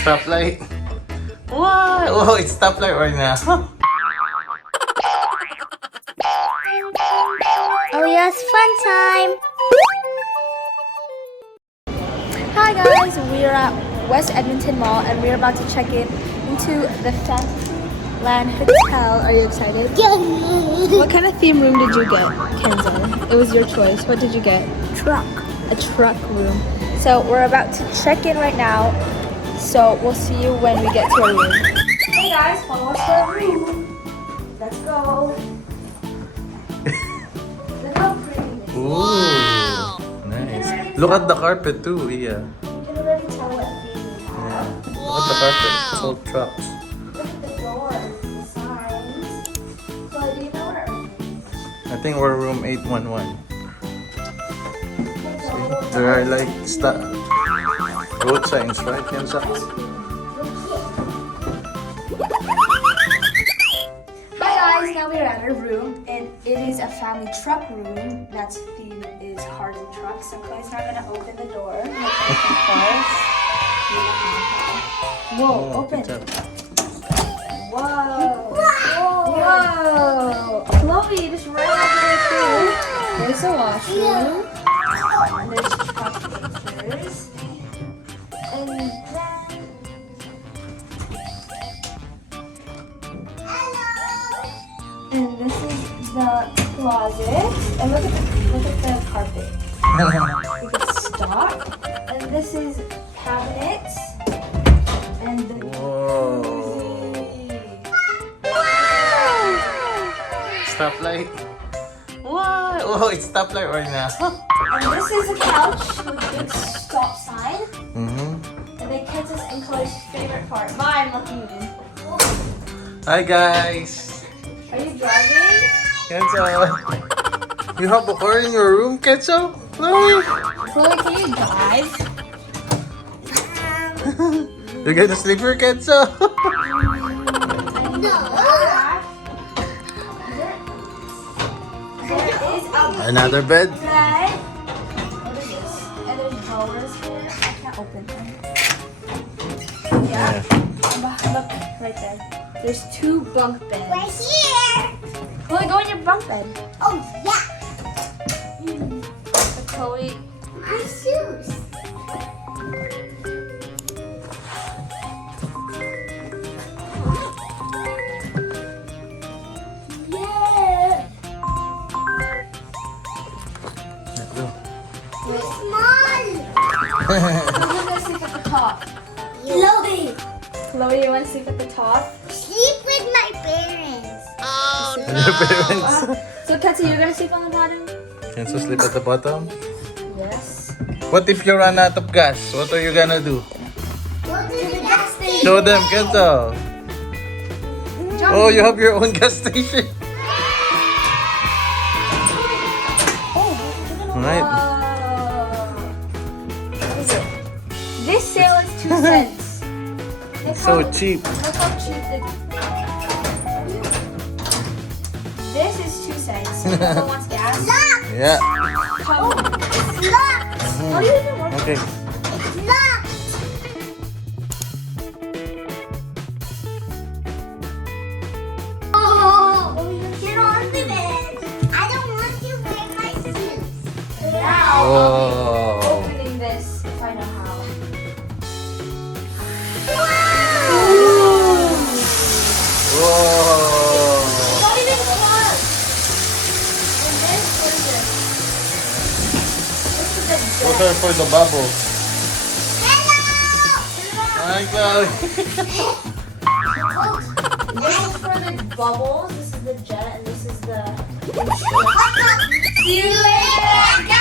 Stoplight. What? Oh, it's stoplight right now. Oh yes, fun time! Hi guys, we're at West Edmonton Mall and we're about to check in into the Fantasyland Hotel. Are you excited? What kind of theme room did you get, Kenzo? It was your choice. What did you get? Truck. A truck room. So we're about to check in right now. So we'll see you when we get to our room. Hey guys, follow us to our room. Let's go. Look how pretty this is. Ooh, nice. Look at the carpet too, Iya. You can already tell what theme we have. Look at the carpet. It's all trucks. Look at the doors, the signs. So do you know where our room is? I think we're room 811. See, there are like road signs, right? Kenza? Hi guys, now we're at our room and it is a family truck room. That's theme is cars and trucks. So Chloe's not gonna open the door. Whoa, open. Whoa. Whoa. Chloe, just right over there too. There's a washroom. And there's truck pictures. And then and this is the closet. And look at the carpet. You can stop. And this is cabinets. And the Whoa. Stoplight. What? Oh, it's stoplight right now. And this is a couch with a big stop sign. Mm-hmm. And then Kenza's and Chloe's favorite part. Mine, looking in. Hi guys. Are you driving? Kenzo. You have a car in your room, Kenzo? No. Chloe, can you drive? You're gonna sleep here, Kenzo? There is a Another bed. bed. What is this? And there's drawers here. I can't open them. Yeah. Look right there. There's 2 bunk beds. Right here. Chloe, go in your bunk bed. Oh yeah. So Chloe. My shoes. Yeah. Small. Who's gonna sleep at the top? Chloe. Chloe, you want to sleep at the top? Sleep with my parents. Your parents. So Kenza, you're gonna sleep on the bottom? Kenzo sleep at the bottom. Yes. What if you run out of gas? What are you gonna do? Go to the gas station. Show them, Kenzo. Oh, you have your own gas station. Right. What is it? This sale is 2 cents. Look So how- cheap. Look how cheap this is 2 cents. Someone wants gas? Lock. Yeah. Come. It's locked. How do you even work? Okay. It's locked. Oh, get on the bed. I don't want to wear my shoes. Now Whoa. I'll be opening this if I know how. Whoa. Not even close. And this, what is this? This is the Those jet. are for the bubbles. Hello. Hi, Chloe. This is for the bubbles. This is the jet, and this is the. See you later.